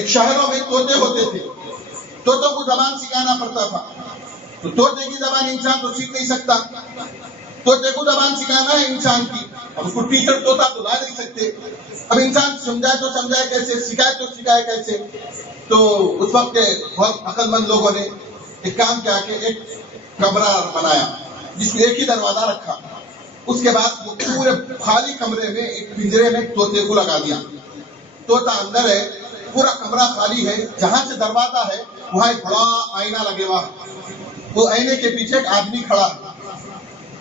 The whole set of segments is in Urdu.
ایک شہروں میں طوطے ہوتے تھے، طوطوں کو زبان سکھانا پڑتا تھا. تو طوطے کی زبان انسان تو سیکھ نہیں سکتا، طوطے کو زبان سکھانا ہے انسان کی. اب اس کو ٹیچر طوطا تو لا نہیں سکتے. اب انسان سمجھائے تو سمجھائے کیسے، سکھائے تو سکھائے کیسے. تو اس وقت کے بہت عقل مند لوگوں نے ایک کام کیا کہ ایک کمرہ بنایا جس میں ایک ہی دروازہ رکھا. اس کے بعد وہ پورے خالی کمرے میں ایک پنجرے میں طوطے کو لگا دیا. طوطا اندر ہے، پورا کمرہ خالی ہے، جہاں سے دروازہ ہے وہاں ایک بڑا آئینہ لگے ہوا ہے. وہ آئینے کے پیچھے ایک آدمی کھڑا ہے.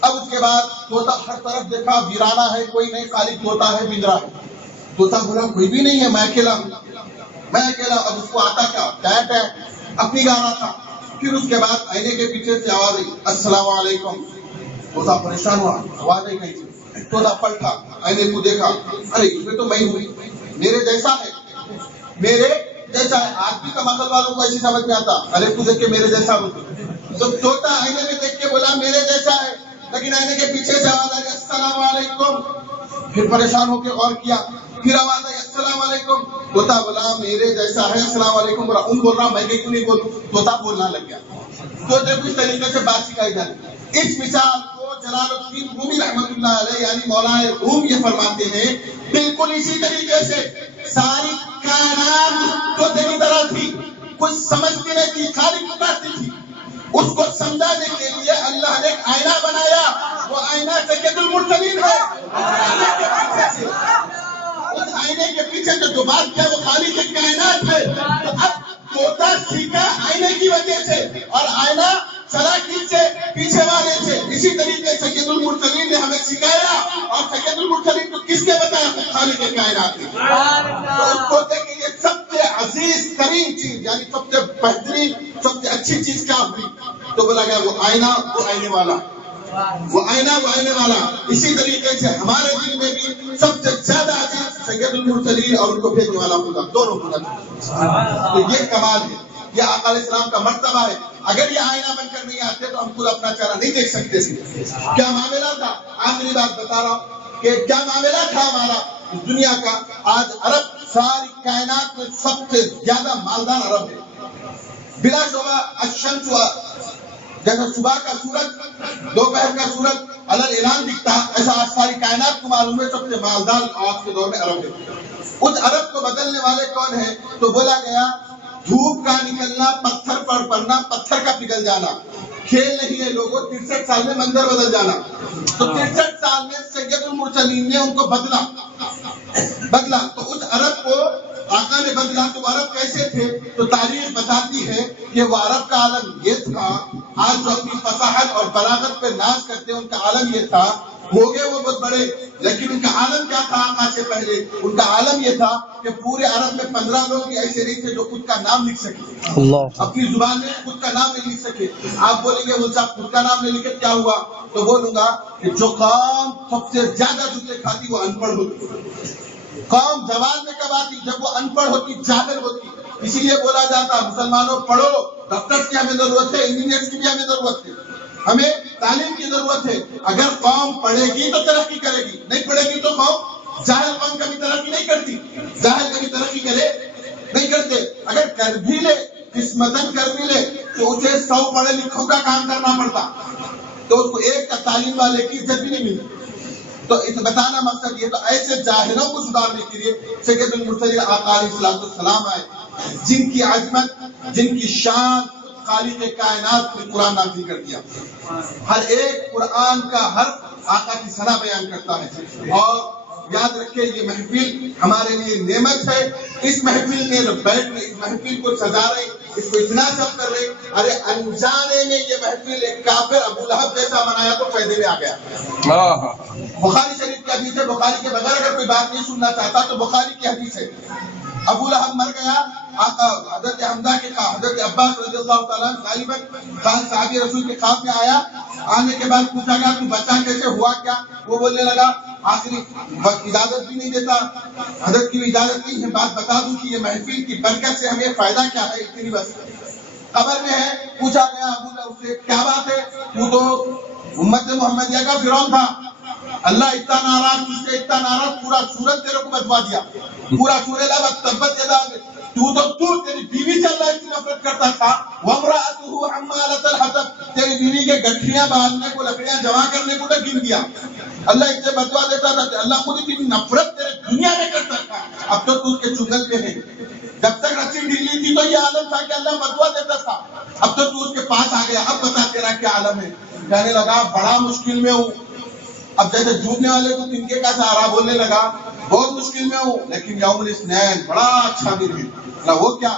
اب اس کے بعد طوطا ہر طرف دیکھا، ویرانہ ہے، کوئی نہیں، خالی طوطا ہے، پنجرا ہے. طوطا بولا کوئی بھی نہیں ہے، میں اکیلا ہوں، میں اکیلا. اب اس کو آتا کیا، ٹیٹ ہے، اپنی گا رہا تھا. پھر اس کے بعد آئینے کے پیچھے سے آواز آئی السلام علیکم. طوطا پریشان ہوا، آواز آئی کہیں سے. طوطا پلٹا، آئینے کو دیکھا، ارے اس میں تو میں ہوں، میرے جیسا ہے، میرے جیسا ہے. آدمی کا مقل والوں کو ایسی سمجھ میں آتا، ارے کو دیکھ کے میرے جیسا ہو. تو طوطا آئینے میں دیکھ کے بولا میرے جیسا ہے، لیکن آئینے کے پیچھے سے آواز آئی السلام علیکم. پھر پریشان ہو کے غور کیا، پھر آواز آئی السلام علیکم. طوطا بولا میرے جیسا ہے، السلام علیکم بولا. ان بول رہا میں کیوں نہیں بولوں. طوطا بولنا لگ گیا. طوطے کو اس طریقے سے بات سکھائی جاتی. اس مثال کو جلال الدین رومی رحمۃ اللہ علیہ یعنی مولانا روم یہ فرماتے ہیں بالکل اسی طریقے سے ساری کائنات طوطے کی طرح تھی، کچھ سمجھتی نہیں تھی، خالی پکارتی تھی. اس کو سمجھانے کے لیے اللہ نے ایک آئینہ بنایا. وہ آئینہ سید المرسلین ہے. اس آئینے کے پیچھے جو بات کیا وہ خالی کی کائنات ہے. تو اب طوطا سیکھا آئینے کی وجہ سے اور آئینہ چلا کس سے، پیچھے والے سے. اسی طریقے سے سید المرسلین نے ہمیں سکھایا اور سید المرسلین کو کس نے بتایا، خالی کی کائنات ہے. تو اس طوطے کے لیے سب سے عزیز ترین چیز یعنی سب سے بہترین سب سے اچھی چیز کیا ہوئی، تو بولا گیا وہ آئینہ، وہ آئینے والا، وہ آئینہ، وہ آئینے والا. اسی طریقے سے ہمارے دل میں بھی سب سے زیادہ عزیز سید المرسلین اور ان کو بھیجنے والا خدا، دونوں خدا. تو یہ کمال ہے، یہ آقا علیہ السلام کا مرتبہ ہے. اگر یہ آئینہ بن کر نہیں آتے تو ہم خود اپنا چہرہ نہیں دیکھ سکتے تھے. کیا معاملہ تھا، آخری بات بتا رہا ہوں کہ کیا معاملہ تھا ہمارا دنیا کا. آج عرب ساری کائنات میں سب سے زیادہ مالدار عرب ہے. بلا شبہ الشمس، جیسا صبح کا سورج دوپہر کا سورج الگ اعلان دکھتا، ایسا آج ساری کائنات کو معلوم ہے سب سے مالدار آج کے دور میں عرب ہے. اس عرب کو بدلنے والے کون ہیں، تو بولا گیا دھوپ کا نکلنا، پتھر پر پڑنا، پتھر کا پگھل جانا کھیل نہیں ہے لوگوں. 63 سال میں منظر بدل جانا. تو 63 سال میں سید المرسلین نے ان کو بدلا. تو اس عرب کو آقا نے بدلا. تو عرب کیسے تھے، تو تاریخ بتاتی ہے کہ وہ عرب کا عالم یہ تھا. آج جو اپنی فصاحت اور بلاغت پہ ناز کرتے ہیں ان کا عالم یہ تھا. ہو گئے وہ بہت بڑے، لیکن ان کا عالم کیا تھا آقا سے پہلے، ان کا عالم یہ تھا کہ پورے عرب میں 15 لوگ بھی ایسے نہیں تھے جو خود کا نام لکھ سکے، اپنی زبان میں خود کا نام نہیں لکھ سکے. آپ بولیں گے وہ صاحب خود کا نام نہیں لکھے کیا ہوا، تو بولوں گا کہ جو قوم سب سے زیادہ جوتے کھاتی وہ ان پڑھ ہوتی. قوم زبان میں کب آتی، جب وہ ان پڑھ ہوتی، جاہل ہوتی. اسی لیے بولا جاتا مسلمانوں پڑھو، ڈاکٹرز کی ہمیں ضرورت ہے، انجینئرز کی بھی ہمیں ضرورت ہے، ہمیں تعلیم کی ضرورت ہے. اگر قوم پڑھے گی تو ترقی کرے گی، نہیں پڑھے گی تو قوم، جاہل قوم کبھی ترقی نہیں کرتی. جاہل کبھی ترقی کرے نہیں کرتے. اگر کر بھی لے، قسمتاً کر بھی لے، تو اسے 100 پڑھے لکھوں کا کام کرنا پڑتا، تو اس کو ایک کا تعلیم والے کی عزت بھی نہیں ملتی. تو اس بتانا مقصد یہ، تو ایسے جاہلوں کو سدھارنے کے لیے سید المرسلین آقا علیہ السلام آئے، جن کی عظمت، جن کی شان خالق کائنات نے قرآن نازل کر دیا. ہر ایک قرآن کا حرف آقا کی ثنا بیان کرتا ہے. اور یاد رکھیں یہ محفل ہمارے لیے نعمت ہے. اس محفل میں بیٹھ رہے، اس محفل کو سجا رہے، اس کو اتنا سب کر رہے. ارے انجانے میں یہ محفل ایک کافر ابو لہب جیسا منایا تو فائدے میں آ گیا. بخاری شریف کی حدیث ہے، بخاری کے بغیر اگر کوئی بات نہیں سننا چاہتا تو بخاری کی حدیث ہے. ابو لہب مر گیا، آقا حضرت حمزہ کے حضرت عباس رضی اللہ تعالیٰ غالباً صحابی رسول کے خواب میں آیا. آنے کے بعد پوچھا گیا تو بچہ کیسے ہوا کیا، وہ بولنے لگا آخری وقت اجازت بھی نہیں دیتا، حضرت کی اجازت نہیں ہے، بات بتا دوں کہ یہ محفل کی برکت سے ہمیں فائدہ کیا ہے، اتنی بس. قبر میں ہے، پوچھا گیا ابو لہب سے کیا بات ہے، وہ تو امت محمدیہ کا فرعون تھا، اللہ اتنا ناراض، تجھ سے اتنا ناراض پورا سورج تیرے کو بتوا دیا، پورا سورج تبت یدا تو تیری بیوی سے اللہ کی نفرت کرتا تھا. وامرأتہ حمالۃ الحطب, تیری بیوی کے گٹھیاں باندھنے کو, لکڑیاں جمع کرنے کو گن دیا. اللہ اس سے بدوا دیتا تھا. اللہ خود اتنی نفرت تیرے دنیا میں کرتا تھا, اب تو اس کے چنگل میں ہے. جب تک رسی ڈھیلی تھی تو یہ عالم تھا کہ اللہ بدوا دیتا تھا, اب تو اس کے پاس آ گیا, اب بتا تیرا کیا عالم ہے. کہنے لگا بڑا مشکل میں ہوں. اب جیسے جھوٹنے والے کو تنکے کا سہارا, بولنے لگا بہت مشکل میں ہوں, لیکن یوم الاثنین بڑا اچھا دن ہے. بولا وہ کیا؟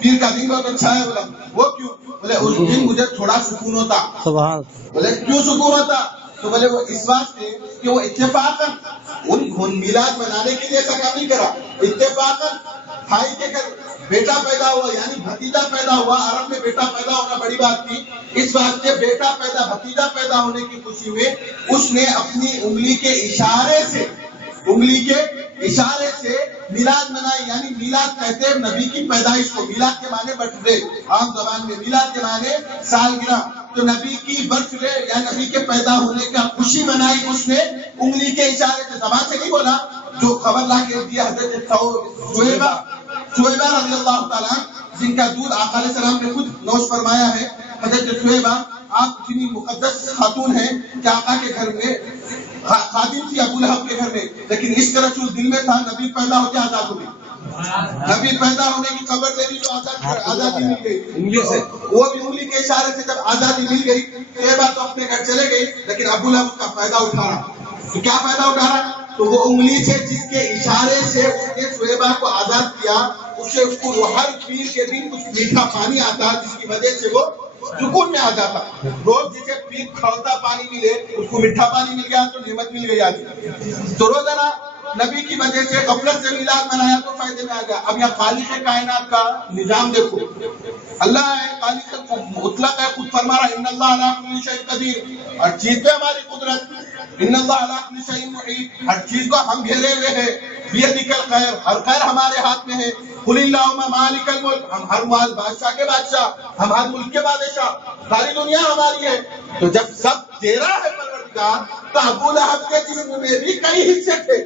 پیر کا دن بہت اچھا ہے. بولا وہ کیوں؟ بولے اس دن مجھے تھوڑا سکون ہوتا. بولے کیوں سکون ہوتا؟ تو بولے وہ اس واسطے کہ وہ اتفاقاً ان میلاد منانے کے لیے ایسا کام نہیں کرا. اتفاقاً بھائی کے گھر بیٹا پیدا ہوا, یعنی بھتیجا پیدا ہوا. عرب میں بیٹا پیدا ہونا بڑی بات تھی. اس واسطے بیٹا پیدا, بھتیجا پیدا ہونے کی خوشی میں اس نے اپنی انگلی کے اشارے سے میلاد منائی. یعنی میلاد کہتے ہیں نبی کی پیدائش کو. میلاد کے معنی برتھ ڈے, عام زبان میں میلاد کے معنی سالگرہ. تو نبی کی برتھ ڈے یا نبی کے پیدا ہونے کا خوشی منائی اس نے انگلی کے اشارے سے, زبان سے نہیں بولا. جو خبر لا کے دیا حضرت شعیبہ رضی اللہ تعالیٰ, جن کا دودھ آقا علیہ السلام نے خود نوش فرمایا ہے. حضرت شعیبہ آپ اتنی مقدس خاتون ہیں کہ آقا کے گھر میں خادم تھی ابو لہب کے گھر میں, لیکن اس طرح جو دل میں تھا نبی پیدا ہوتے آزاد ہو گئی. نبی پیدا ہونے کی خبر دے دی تو آزادی مل گئی انگلی سے. وہ بھی انگلی کے اشارے سے جب آزادی مل گئی, شعیبہ تو اپنے گھر چلے گئی, لیکن ابو لہب کا فائدہ اٹھا رہا. تو کیا فائدہ اٹھا رہا؟ تو وہ انگلی سے جس کے اشارے سے اس نے شعیبہ کو آزاد کیا, اس سے اس کو ہر پیر کے دن کچھ میٹھا پانی آتا, جس کی وجہ سے وہ سکون میں آ جاتا. روز جسے پیر کھولتا پانی ملے, اس کو میٹھا پانی مل گیا تو نعمت مل گئی آدمی. تو روزانہ نبی کی وجہ سے غفلت سے میلاد منایا تو فائدے میں آ گیا. اب یہاں خالق کائنات کا نظام دیکھو. اللہ ہے خالق مطلق ہے, خود فرما رہا ان اللہ علی کل شیء قدیر, ہر چیز پہ ہماری قدرت. ان اللہ علی کل شیء محیط, ہر چیز کو ہم گھیرے ہوئے ہیں. بیدک الخیر, ہر خیر ہمارے ہاتھ میں ہے. قل اللہم مالک الملک, ہم ہر مال بادشاہ کے بادشاہ, ہم ہر ملک کے بادشاہ, ساری دنیا ہماری ہے. تو جب سب تیرا ہے پروردگار, تو ابو لہب کے جسم میں بھی کئی حصے تھے.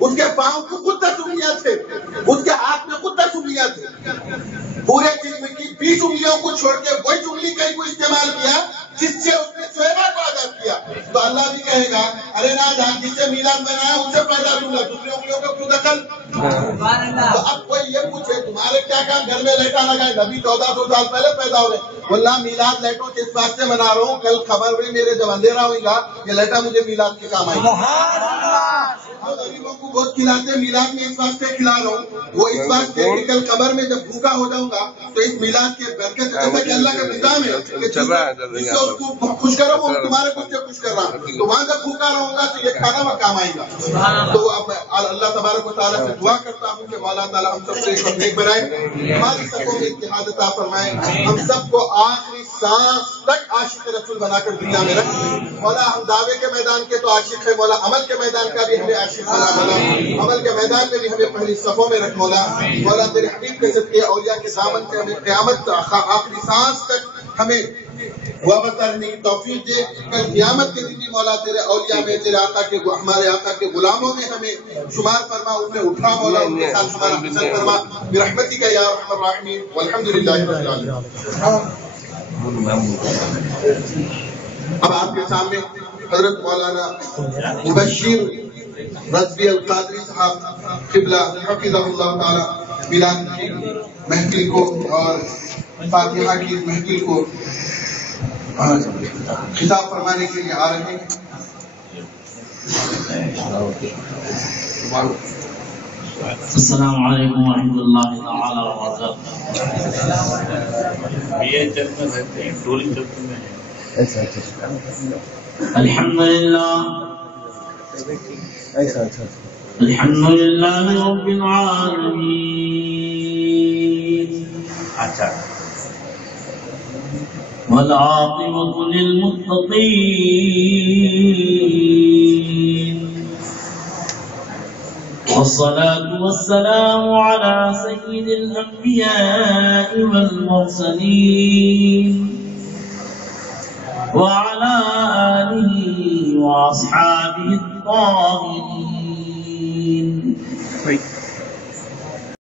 اس کے پاؤں کو خود انگلیاں تھے, اس کے ہاتھ میں خود انگلیاں تھے. پورے جسم کی 20 انگلیوں کو چھوڑ کے وہی انگلی کہیں کو استعمال کیا جس سے اس نے شعیبہ کو آزاد کیا. تو اللہ بھی کہے گا ارے نہ جان, جس سے میلاد بنایا ان سے پیدا دوں گا, دوسری انگلیوں کو کیوں دخل. تو اب کوئی یہ پوچھے تمہارے کیا کام گھر میں لیٹا لگائے, نبی 1400 سال پہلے پیدا ہو گئے. واللہ میلاد لیٹوں کے اس بات سے منا رہا ہوں, کل خبر میں میرے جب اندھیرا ہوگا یہ لیٹا مجھے میلاد کے کام آئے گا. غریبوں کو بہت کھلاتے, میلاد میں اس واسطے کھلا رہا ہوں, وہ اس واسطے کہ کل قبر میں جب بھوکا ہو جاؤں گا تو اس میلاد کے برکت, جیسا کہ اللہ کا نظام ہے کہ جس سے اس کو خوش کرو وہ تمہارے کو سے خوش کر رہا, تو وہاں جب بھوکا رہوں گا تو یہ کھانا کام آئے گا. تو اب اللہ تبارک و تعالیٰ سے دعا کرتا ہوں کہ مولا تعالیٰ ہم سب سے نیک بنائے, ہماری سبوں میں اتحاد عطا فرمائے, ہم سب کو آخری سانس تک عاشق رسول بنا کر دنیا میں رکھ. مولا ہم دعوے کے میدان کے تو عاشق ہے, مولا عمل کے میدان کا بھی ہمیں عاشق بنا. مولا عمل کے میدان میں بھی ہمیں پہلی صفوں میں رکھ. مولا مولا تیرے حبیب کے صدقے اولیاء کے دامن سے ہمیں قیامت آخری سانس تک ہمیں وابستہ رہنے کی توفیق دے. کل قیامت کے دن بھی مولا تیرے اولیاء میں, تیرے آقا کے, ہمارے آقا کے غلاموں میں ہمیں شمار فرما, ان میں اٹھا مولا, ان کے ساتھ ہمارا حسن فرما برحمتک یا ارحم الراحمین. والحمدللہ رب العالمین. اب آپ کے سامنے حضرت مولانا مبشر رضوی القادری صاحب قبلہ حفظہ اللہ تعالی میلاد کی محفل کو اور فاتحہ کی محفل کو خطاب فرمانے کے لیے آ رہے ہیں. السلام علیکم ورحمۃ اللہ تعالی وبرکاتہ. الحمد للہ رب العالمین. والعاقبۃ للمتقین والصلاة والسلام على سيد الأنبياء والمرسلين وعلى آله وأصحابه الطاهرين